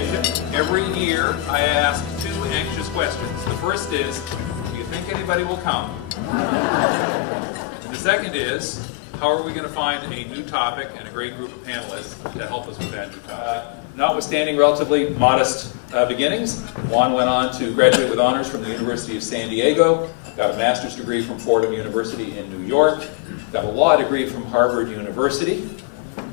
conversation. Every year I ask two anxious questions. The first is, do you think anybody will come? And the second is, how are we going to find a new topic and a great group of panelists to help us with that new topic? Notwithstanding relatively modest beginnings, Juan went on to graduate with honors from the University of San Diego, got a master's degree from Fordham University in New York, got a law degree from Harvard University.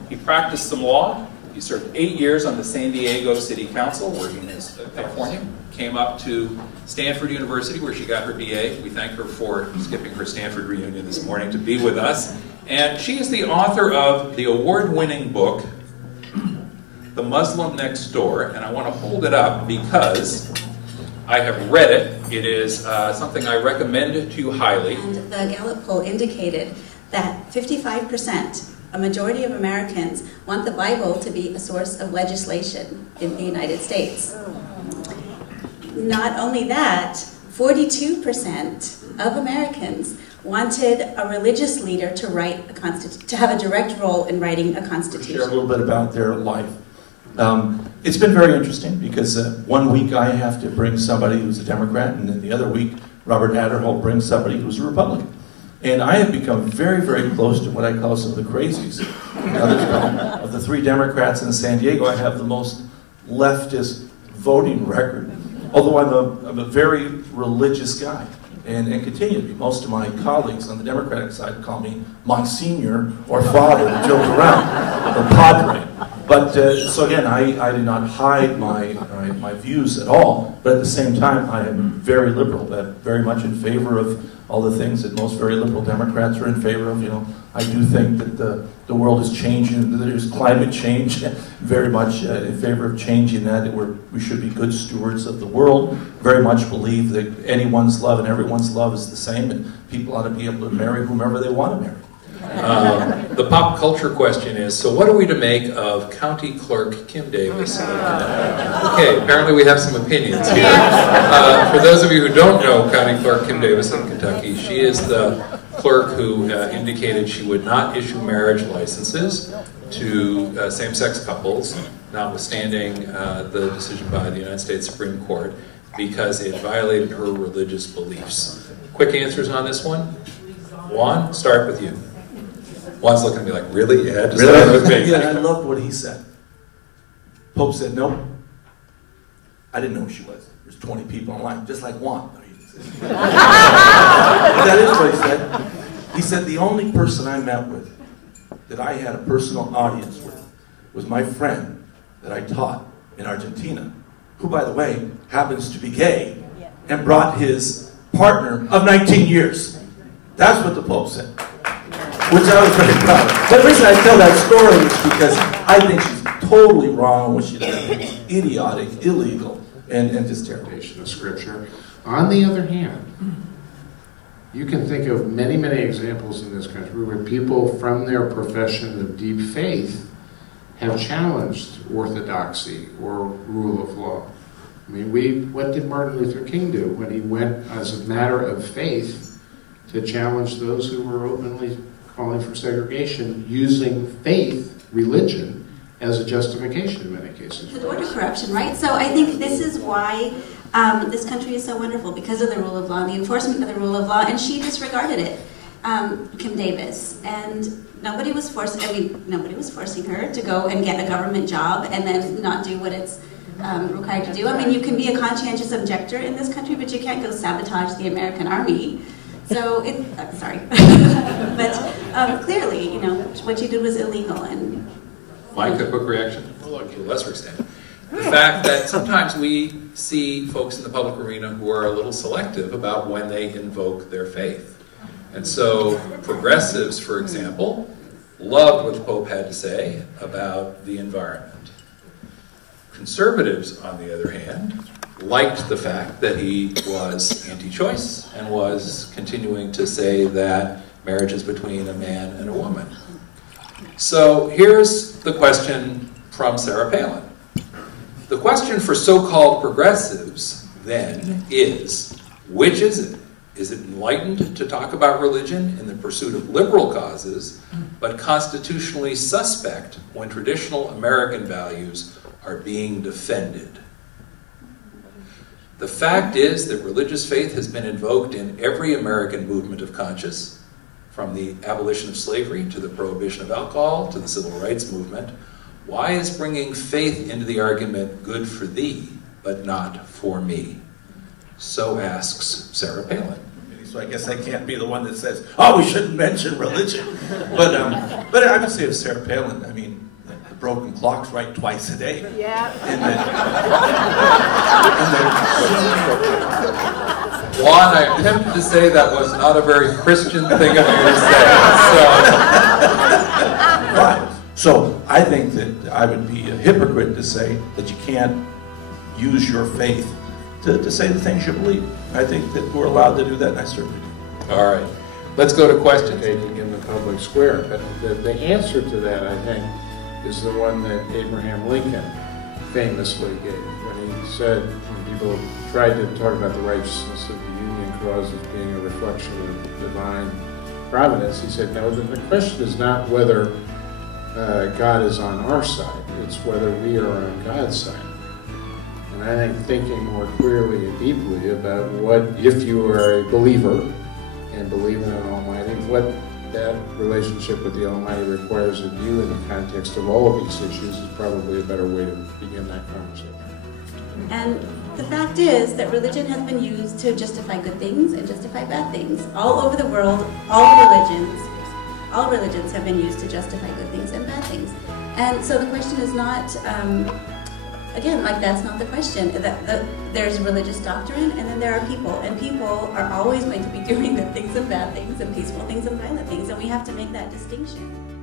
He practiced some law. He served 8 years on the San Diego City Council, working as California. Came up to Stanford University, where she got her BA. We thank her for skipping her Stanford reunion this morning to be with us. And she is the author of the award-winning book, The Muslim Next Door. And I want to hold it up because I have read it. It is something I recommend to you highly. And the Gallup poll indicated that 55%, a majority of Americans, want the Bible to be a source of legislation in the United States. Not only that, 42% of Americans wanted a religious leader to write a to have a direct role in writing a constitution. Share a little bit about their life. It's been very interesting because 1 week I have to bring somebody who's a Democrat, and then the other week Robert Adderholt brings somebody who's a Republican. And I have become very, very close to what I call some of the crazies. Of the 3 Democrats in San Diego, I have the most leftist voting record. Although I'm a very religious guy, and continue to be. Most of my colleagues on the Democratic side call me Monsignor or Father, to joke around, or Padre. But, so again, I did not hide my views at all, but at the same time, I am very liberal, very much in favor of all the things that most very liberal Democrats are in favor of. You know, I do think that the world is changing. There's climate change, very much in favor of changing that we should be good stewards of the world. Very much believe that anyone's love and everyone's love is the same, and people ought to be able to marry whomever they want to marry. The pop culture question is, so what are we to make of County Clerk Kim Davis? Okay, apparently we have some opinions here. For those of you who don't know County Clerk Kim Davis in Kentucky, she is the clerk who indicated she would not issue marriage licenses to same-sex couples, notwithstanding the decision by the United States Supreme Court, because it violated her religious beliefs. Quick answers on this one? Juan, start with you. Juan's looking at me like, really? Yeah, just start with me. Yeah, I loved what he said. Pope said, no. I didn't know who she was. There's 20 people online, just like Juan. That is what he said. He said, the only person I met with that I had a personal audience with was my friend that I taught in Argentina, who, by the way, happens to be gay, and brought his partner of 19 years. That's what the Pope said, which I was very proud of. But the reason I tell that story is because I think she's totally wrong when she does it. It's idiotic, illegal, and just terrible. Of Scripture. On the other hand, you can think of many, many examples in this country where people from their profession of deep faith have challenged orthodoxy or rule of law. I mean, what did Martin Luther King do when he went as a matter of faith to challenge those who were openly calling for segregation, using faith, religion, as a justification in many cases? The border corruption, right? So I think this is why this country is so wonderful, because of the rule of law, the enforcement of the rule of law, and she disregarded it, Kim Davis. And nobody was forcing her to go and get a government job and then not do what it's required to do. I mean, you can be a conscientious objector in this country, but you can't go sabotage the American army. So, sorry. But clearly, you know, what you did was illegal. And Mike, a quick reaction? Well, to a lesser extent. The fact that sometimes we see folks in the public arena who are a little selective about when they invoke their faith. And so progressives, for example, loved what the Pope had to say about the environment. Conservatives, on the other hand, liked the fact that he was anti-choice and was continuing to say that marriage is between a man and a woman. So here's the question from Sarah Palin. The question for so-called progressives, then, is, which is it? Is it enlightened to talk about religion in the pursuit of liberal causes, but constitutionally suspect when traditional American values are being defended. The fact is that religious faith has been invoked in every American movement of conscience, from the abolition of slavery to the prohibition of alcohol to the civil rights movement. Why is bringing faith into the argument good for thee, but not for me? So asks Sarah Palin. So I guess I can't be the one that says, oh, we shouldn't mention religion. But I would say of Sarah Palin, I mean, the broken clock's right twice a day. Yeah. Juan, I'm tempted to say that was not a very Christian thing of you to say. Right. So I think that I would be a hypocrite to say that you can't use your faith to say the things you believe. I think that we're allowed to do that, and I certainly do. All right. Let's go to questions. Taking in the public square. But the answer to that, I think, is the one that Abraham Lincoln famously gave when he said, when people tried to talk about the righteousness of the Union Clause as being a reflection of divine providence, he said, no, the question is not whether God is on our side, it's whether we are on God's side. And I think thinking more clearly and deeply about what, if you are a believer and believe in an Almighty, what that relationship with the Almighty requires of you in the context of all of these issues is probably a better way to begin that conversation. And the fact is that religion has been used to justify good things and justify bad things. All over the world, all religions have been used to justify good things and bad things. And so the question is not, again, like that's not the question. There's religious doctrine, and then there are people, and people are always going to be doing good things and bad things, and peaceful things and violent things, and we have to make that distinction.